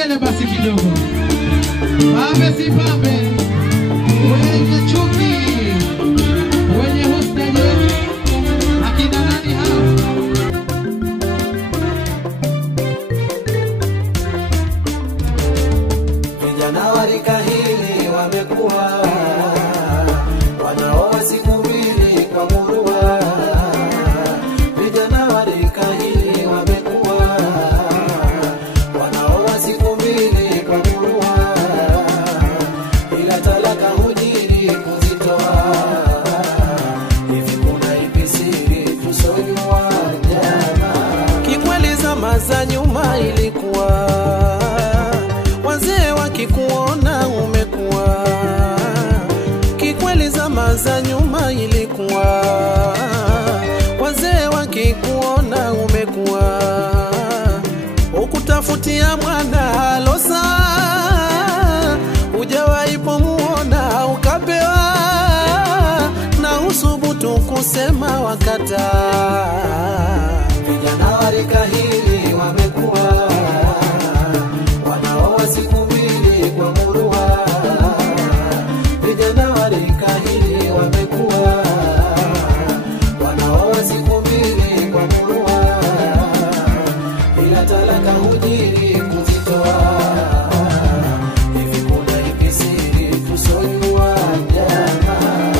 vigelegele basi kidogo. Pambe si pambe, wenye chuki, wenye husda je, akina nani hao? Vijana wa rika hili wamekuwa wanaoa siku mbili kwa murua. Vijana wa rika hili wamekuwa wanaoa siku mbili kwa murua, ila talaka hujiri kuzitoa. Hivi kuna ipi siri tusojua jamaa? Kikweli zama za nyuma ilikuwa wazee wakikuona umekuwa. Kikweli zama za nyuma ilikuwa wazee wakikuona umekuwa. Ukutafutia mwana losa, hujawahi pomuona ukapewa, na usubutu kusema wakata. Vijana wa rika hili wamekuwa wanaoa siku mbili kwa murua. Vijana wa rika hili wamekuwa wanaoa siku mbili kwa murua, ila talaka hujiri kuzitoa. Hivi kuna ipi siri tusojua jamaa?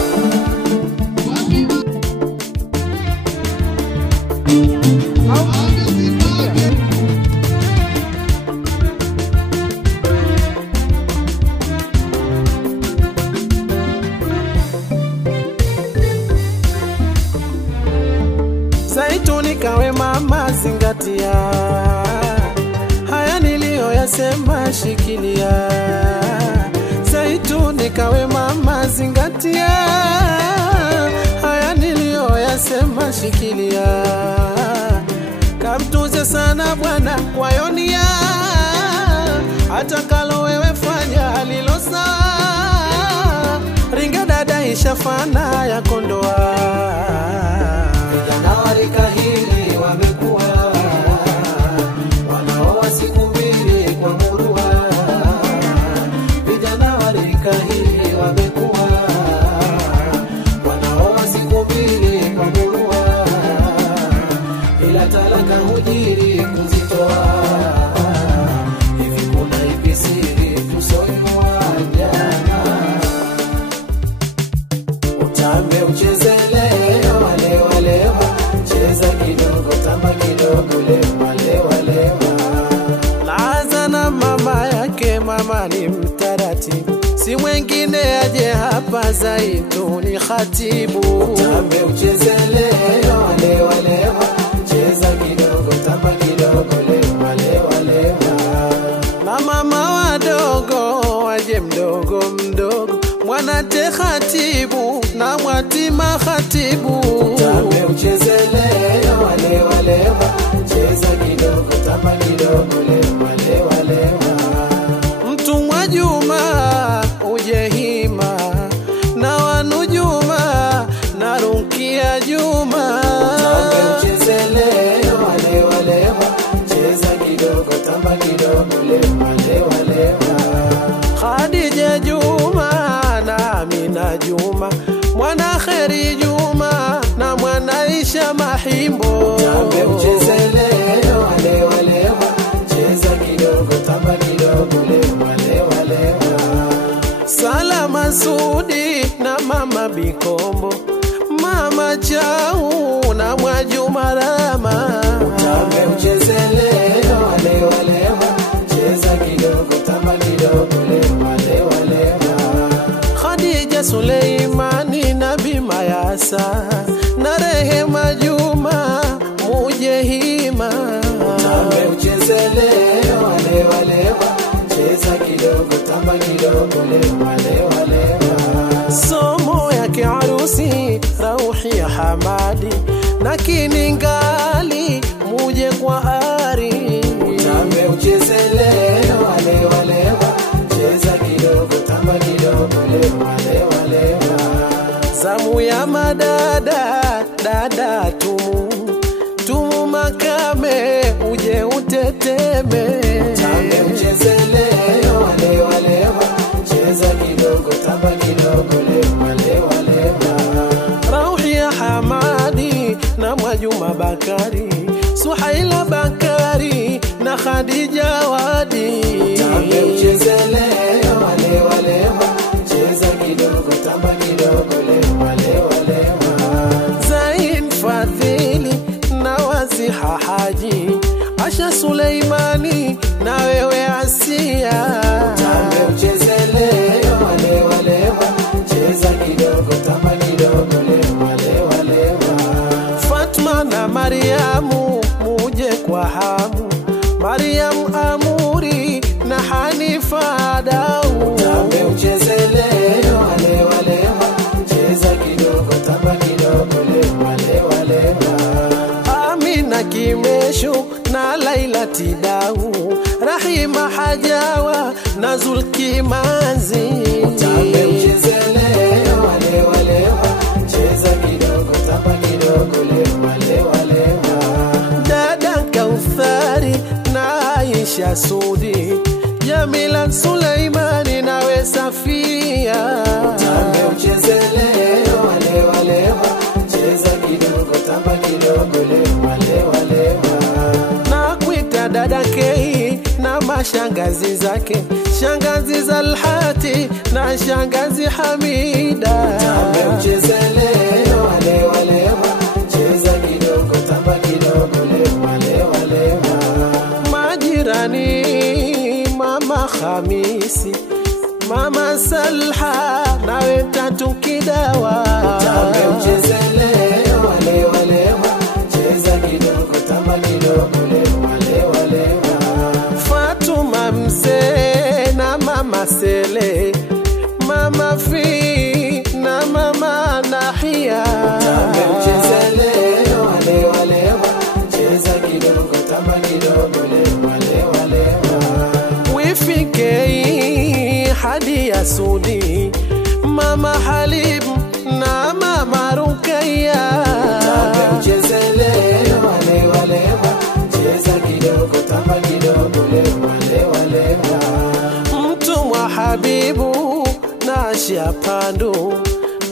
Zaituni kawe mama zingatia, haya niliyoyasema shikilia. Zaituni kawe mama zingatia, haya niliyoyasema shikilia. Kamtuze sana Bwana kwa yonia, atakalo wewe fanya alilosa. Ringa dada ishafana ya kondoa. Vijana wa rika hili wamekuwa wanaoa siku mbili kwa murua. Vijana wa rika hili wamekuwa wanaoa siku mbili kwa murua, ila talaka hujiri kuzitoa. Hivi kuna ipi siri tusojua jamaa? Utambe ucheze leo walewa lewa, cheza kidogo tamba kidogo lewa lewa lewa. Laza na mama yake, mama ni mtaratibu, si mwengine aje hapa Zaituni khatibu. Utambe ucheze leo walewa lewa, cheza kidogo tamba kidogo lewa lewa lewa. Na mama wadogo waje mdogo mdogo, mwanate khatibu na mwatima khatibu. Utambe ucheze leo walewa lewa, cheza kidogo tamba kidogo lewa lewa lewa. Mtumwa Juma uje hima, na wanu Juma na Rukia Juma. Utambe ucheze leo walewa lewa, cheza kidogo tamba kidogo lewa lewa lewa. Khadija Juma na Amina Juma, mwana Kheri Juma na mwana Isha Mahimbo. Utambe ucheze leo walewa lewa, cheza kidogo tamba kidogo lewa lewa lewa. Salama Sudi na mama Bikombo, mama Chau na Mwajuma Rama. Utambe ucheze leo walewa lewa, cheza kidogo tamba kidogo lewa lewa lewa. Khadija Suleimani na Bima Yasa na Rehema Juma muje hima. Utambe ucheze leo walewa lewa, cheza kidogo tamba kidogo lewa lewa lewa. Somo yake harusi Rauhi ya Hamadi na Kiningali muje kwa ari. Utambe ucheze leo walewa lewa, cheza kidogo tamba kidogo lewa lewa lewa. Zamu ya madada dada tumu Makame nawe uje uteteme. Tambe ucheze leo, lewa lewa, cheza kidogo, tamba kidogo, lewa lewa lewa. Rauhi ya Hamadi na Mwajuma Bakari, Suhaila Bakari na Khadija Wadi. Tambe ucheze leo, lewa lewa, cheza kidogo, tamba kidogo, lewa lewa lewa. Zain Fadhili na Waziha Haji, Asha Suleimani na wewe Asia. Tambe ucheze leo, lewa lewa, cheza kidogo, tamba kidogo, lewa lewa lewa. Fatma na Mariamu muje kwa hamu, Mariam Amuri na Hanifa Dau. Tambe ucheze leo, lewa lewa, cheza kidogo, tamba kidogo, lewa lewa lewa. Amina Kimeshu na Laila Tidau, Rahima Hajawa na Zulki Manzi. Tambe ucheze leo, lewa lewa, cheza kidogo, tamba kidogo, lewa lewa lewa. Dada Kauthari na Aisha Sudi, Jamila Suleimani na we Safia. Tambe ucheze leo, lewa lewa, cheza kidogo, tamba kidogo, lewa lewa lewa. Na kuita dada Kei na mashangazi zake, Shangazi Zalhati na Shangazi Hamida. Tambe ucheze leo, lewa lewa, cheza kidogo, tamba kidogo, lewa lewa lewa. Majirani Mama Khamisi, Mama Salha na we Tatu Kidawa. Tambe ucheze leo, lewa lewa, cheza kidogo, tamba kidogo, lewa lewa lewa. Fatuma Mse na Mama Sele, Mama Fi na Mama Nahia. Tambe ucheze leo, lewa lewa, cheza kidogo, tamba kidogo, lewa lewa lewa. Wifike hadi ya Sudi, Mama Halib na Mama Rukaya. Tambe ucheze leo, lewa lewa, cheza kidogo, tamba kidogo, lewa lewa lewa. Mtumwa Habibu na Asha Pandu,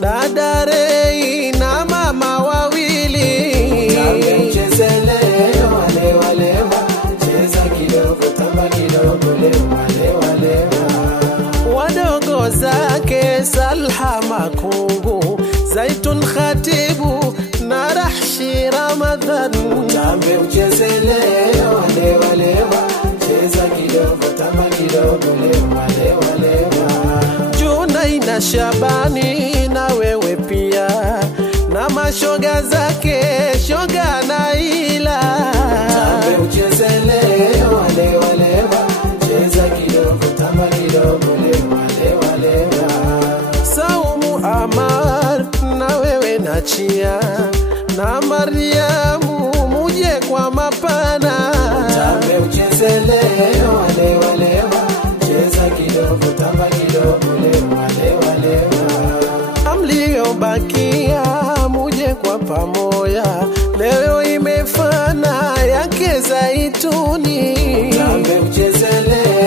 Dada Rei na Mama Wawili. Tambe ucheze leo, lewa lewa, cheza kidogo, tamba kidogo, lewa lewa lewa. Wadogo zake Salha Makungu, Zaitun Khatibu na Rahshi Ramadhan. Tambe ucheze leo, lewa lewa, cheza kidogo, tamba kidogo, lewa lewa lewa. Junai na Shabani na wewe pia, na mashoga zake Shoga na Ila. Tambe ucheze leo, lewa lewa, cheza kidogo, tamba kidogo, lewa lewa lewa. Saumu Amar na wewe na Chia na Mariamu muje kwa mapana. Tambe ucheze leo, lewa lewa, cheza kidogo, tamba kidogo, lewa lewa lewa. Mliobakia muje kwa pamoja, leo imefana yake Zaituni. Tambe ucheze leo,